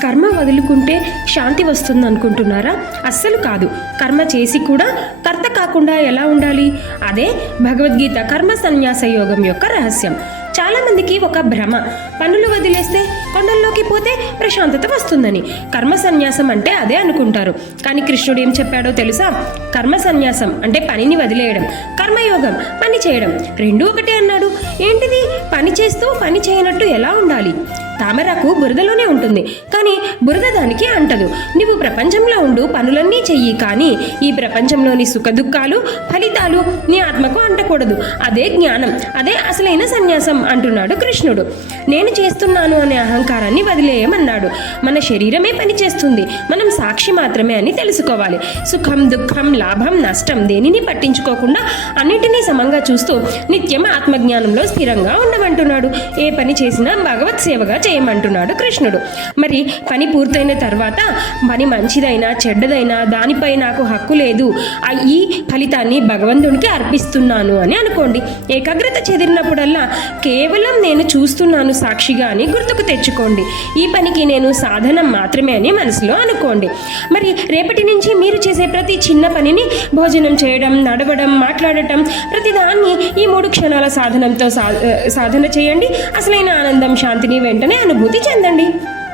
కర్మ వదులుకుంటే శాంతి వస్తుంది అనుకుంటున్నారా? అస్సలు కాదు. కర్మ చేసి కూడా కర్త కాకుండా ఎలా ఉండాలి? అదే భగవద్గీత కర్మ సన్యాస యోగం యొక్క రహస్యం. చాలామందికి ఒక భ్రమ, పనులు వదిలేస్తే కొండల్లోకి పోతే ప్రశాంతత వస్తుందని. కర్మ సన్యాసం అంటే అదే అనుకుంటారు. కానీ కృష్ణుడు ఏం చెప్పాడో తెలుసా? కర్మ సన్యాసం అంటే పనిని వదిలేయడం, కర్మయోగం పని చేయడం రెండూ ఒకటే అన్నాడు. ఏంటిది? పని చేస్తూ పని చేయనట్టు ఎలా ఉండాలి? తామరకు బురదలోనే ఉంటుంది, కానీ బురద దానికి అంటదు. నువ్వు ప్రపంచంలో ఉండు, పనులన్నీ చెయ్యి, కానీ ఈ ప్రపంచంలోని సుఖదుఖాలు ఫలితాలు నీ ఆత్మకు అంటకూడదు. అదే జ్ఞానం, అదే అసలైన సన్యాసం అంటున్నాడు కృష్ణుడు. నేను చేస్తున్నాను అనే అహంకారాన్ని వదిలేయమన్నాడు. మన శరీరమే పని చేస్తుంది, మనం సాక్షి మాత్రమే అని తెలుసుకోవాలి. సుఖం దుఃఖం లాభం నష్టం దేనిని పట్టించుకోకుండా అన్నిటినీ సమంగా చూస్తూ నిత్యం ఆత్మజ్ఞానంలో స్థిరంగా ఉండమంటున్నాడు. ఏ పని చేసినా భగవత్ సేవగా చేయమంటున్నాడు కృష్ణుడు. మరి పని పూర్తయిన తర్వాత పని మంచిదైనా చెడ్డదైనా దానిపై నాకు హక్కు లేదు, ఈ ఫలితాన్ని భగవంతునికి అర్పిస్తున్నాను అని అనుకోండి. ఏకాగ్రత చెదిరినప్పుడల్లా కేవలం నేను చూస్తున్నాను సాక్షిగా అని గుర్తుకు తెచ్చుకోండి. ఈ పనికి నేను సాధనం మాత్రమే అని మనసులో అనుకోండి. మరి రేపటి నుంచి మీరు చేసే ప్రతి చిన్న పనిని, భోజనం చేయడం, నడవడం, మాట్లాడటం, ప్రతిదాన్ని ఈ 3 క్షణాల సాధనంతో సాధన చేయండి. అసలైన ఆనందం శాంతిని వెంటనే అనుభూతి చెందండి.